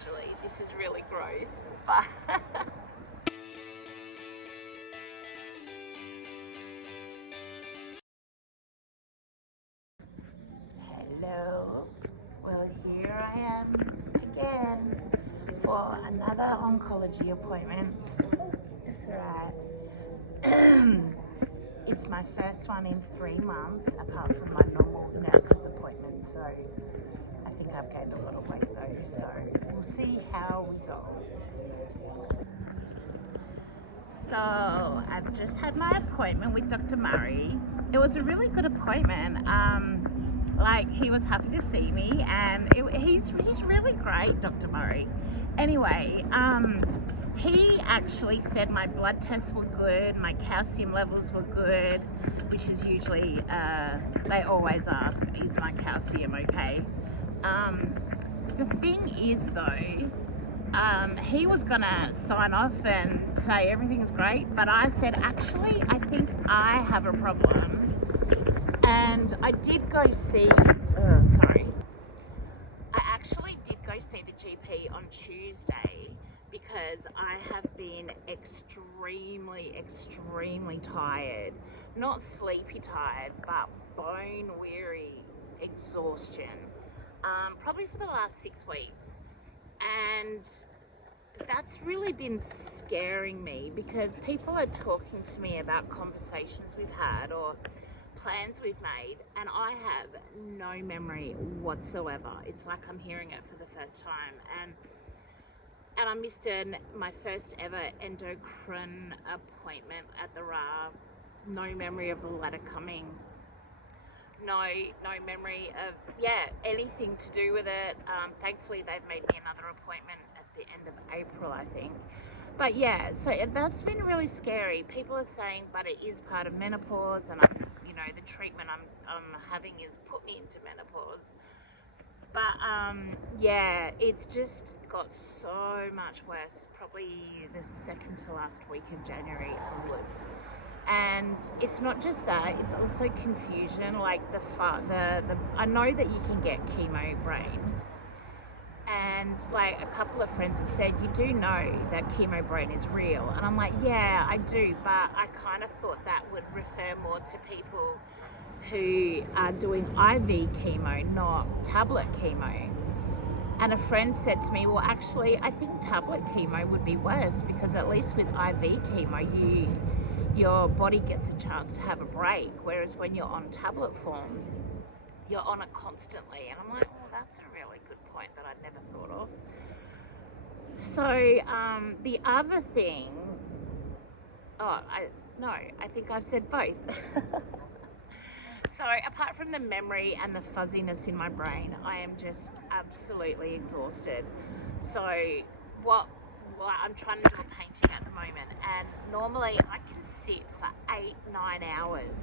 actually. This is really gross, but hello. Well, here I am again for another oncology appointment. That's right. It's my first one in 3 months, apart from my normal nurse's appointment, so I think I've gained a lot of weight though, so we'll see how we go. So I've just had my appointment with Dr. Murray. It was a really good appointment. Like, he was happy to see me, and he's really great, Dr. Murray. Anyway, he actually said my blood tests were good, my calcium levels were good, which is usually, they always ask, is my calcium okay? The thing is though, he was gonna sign off and say everything's great, but I said, actually, I think I have a problem. And I did go see, I actually did go see the GP on Tuesday because I have been extremely tired. Not sleepy tired, but bone weary exhaustion. Probably for the last 6 weeks. And that's really been scaring me because people are talking to me about conversations we've had or plans we've made, and I have no memory whatsoever. It's like I'm hearing it for the first time, and I missed my first ever endocrine appointment at the RA. No memory of the letter coming. No memory of anything to do with it. Thankfully they've made me another appointment at the end of April, I think. But yeah, so that's been really scary. People are saying, but it is part of menopause, and the treatment I'm having is put me into menopause. But yeah, it's just got so much worse, probably the second to last week of January onwards. And it's not just that, it's also confusion. Like I know that you can get chemo brain, and like a couple of friends have said, you do know that chemo brain is real, and I'm like, yeah, I do, but I kind of thought that would refer more to people who are doing IV chemo, not tablet chemo. And a friend said to me, well, actually, I think tablet chemo would be worse, because at least with IV chemo, your body gets a chance to have a break, whereas when you're on tablet form, you're on it constantly. And I'm like, well, that's a really good point that I'd never thought of. So the other thing, I think I've said both. So apart from the memory and the fuzziness in my brain, I am just absolutely exhausted. So I'm trying to do a painting at the moment, and normally I can sit for 8-9 hours,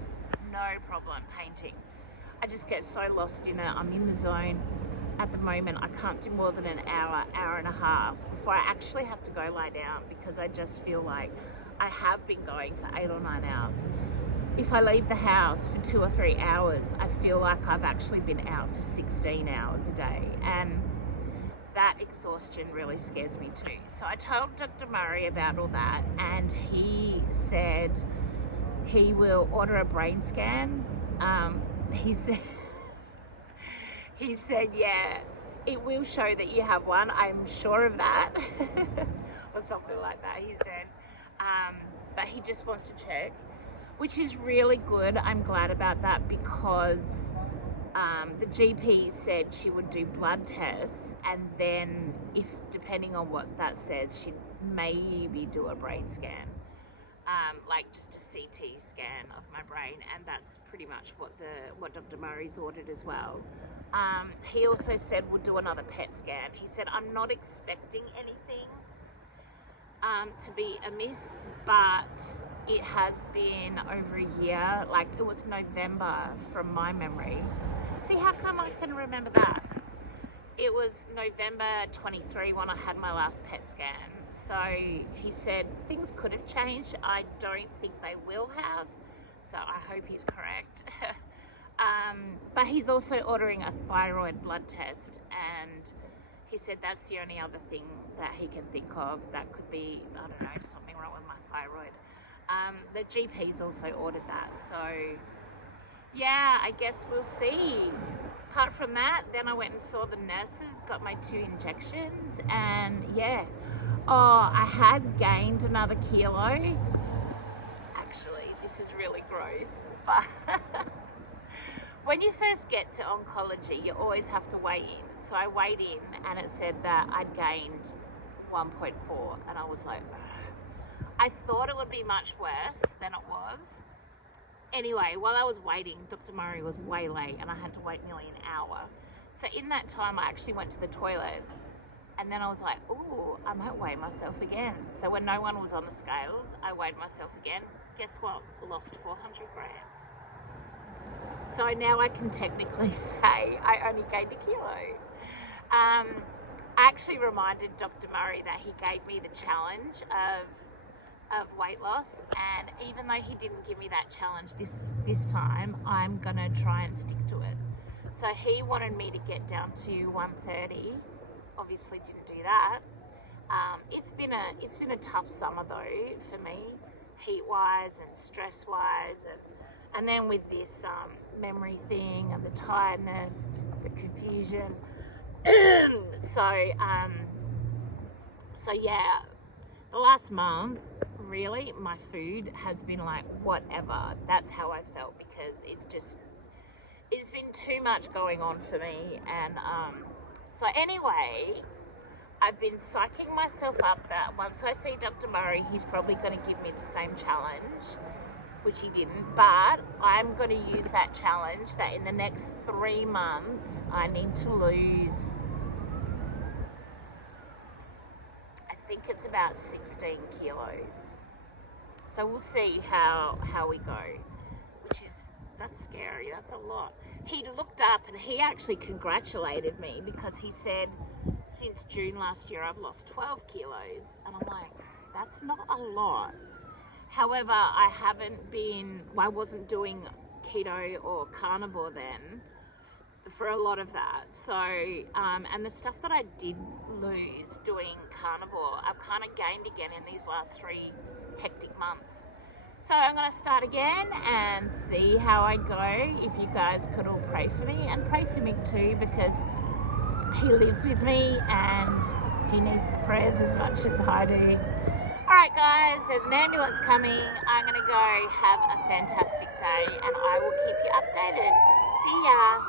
no problem, painting. I just get so lost in it. I'm in the zone. At the moment, I can't do more than an hour and a half before I actually have to go lie down, because I just feel like I have been going for 8 or 9 hours. If I leave the house for 2 or 3 hours, I feel like I've actually been out for 16 hours a day. And that exhaustion really scares me too. So I told Dr. Murray about all that, and he said he will order a brain scan. He said, yeah, it will show that you have one, I'm sure of that, or something like that, he said. But he just wants to check, which is really good. I'm glad about that, because the GP said she would do blood tests, and then depending on what that says, she'd maybe do a brain scan. Like just a CT scan of my brain, and that's pretty much what Dr. Murray's ordered as well. He also said we'll do another PET scan. He said, I'm not expecting anything to be amiss, but it has been over a year. Like, it was November from my memory. See, how come I can remember that? It was November 23 when I had my last PET scan. So he said things could have changed. I don't think they will have, so I hope he's correct. But he's also ordering a thyroid blood test, and he said that's the only other thing that he can think of that could be, I don't know, something wrong with my thyroid. The GP's also ordered that, so yeah, I guess we'll see. Apart from that, then I went and saw the nurses, got my 2 injections, and yeah. Oh, I had gained another kilo. Actually, this is really gross, but when you first get to oncology, you always have to weigh in. So I weighed in and it said that I'd gained 1.4, and I was like, ugh. I thought it would be much worse than it was. Anyway, while I was waiting, Dr. Murray was way late and I had to wait nearly an hour. So in that time, I actually went to the toilet, and then I was like, ooh, I might weigh myself again. So when no one was on the scales, I weighed myself again. Guess what? Lost 400 grams. So now I can technically say I only gained a kilo. I actually reminded Dr. Murray that he gave me the challenge of weight loss, and even though he didn't give me that challenge this time, I'm gonna try and stick to it. So he wanted me to get down to 130. Obviously didn't do that. It's been a tough summer though for me, heat wise and stress wise, and then with this memory thing and the tiredness, the confusion. So yeah, the last month, really, my food has been like whatever. That's how I felt, because it's been too much going on for me. And so anyway, I've been psyching myself up that once I see Dr. Murray, he's probably going to give me the same challenge, which he didn't, but I'm going to use that challenge that in the next 3 months, I need to lose, I think it's about 16 kilos. So we'll see how we go, that's scary, that's a lot. He looked up and he actually congratulated me, because he said, since June last year, I've lost 12 kilos. And I'm like, that's not a lot. However, I wasn't doing keto or carnivore then for a lot of that. So, and the stuff that I did lose doing carnivore, I've kind of gained again in these last 3 hectic months. So I'm going to start again and see how I go. If you guys could all pray for me, and pray for Mick too, because he lives with me and he needs the prayers as much as I do. Alright guys, there's an ambulance coming. I'm going to go have a fantastic day, and I will keep you updated. See ya!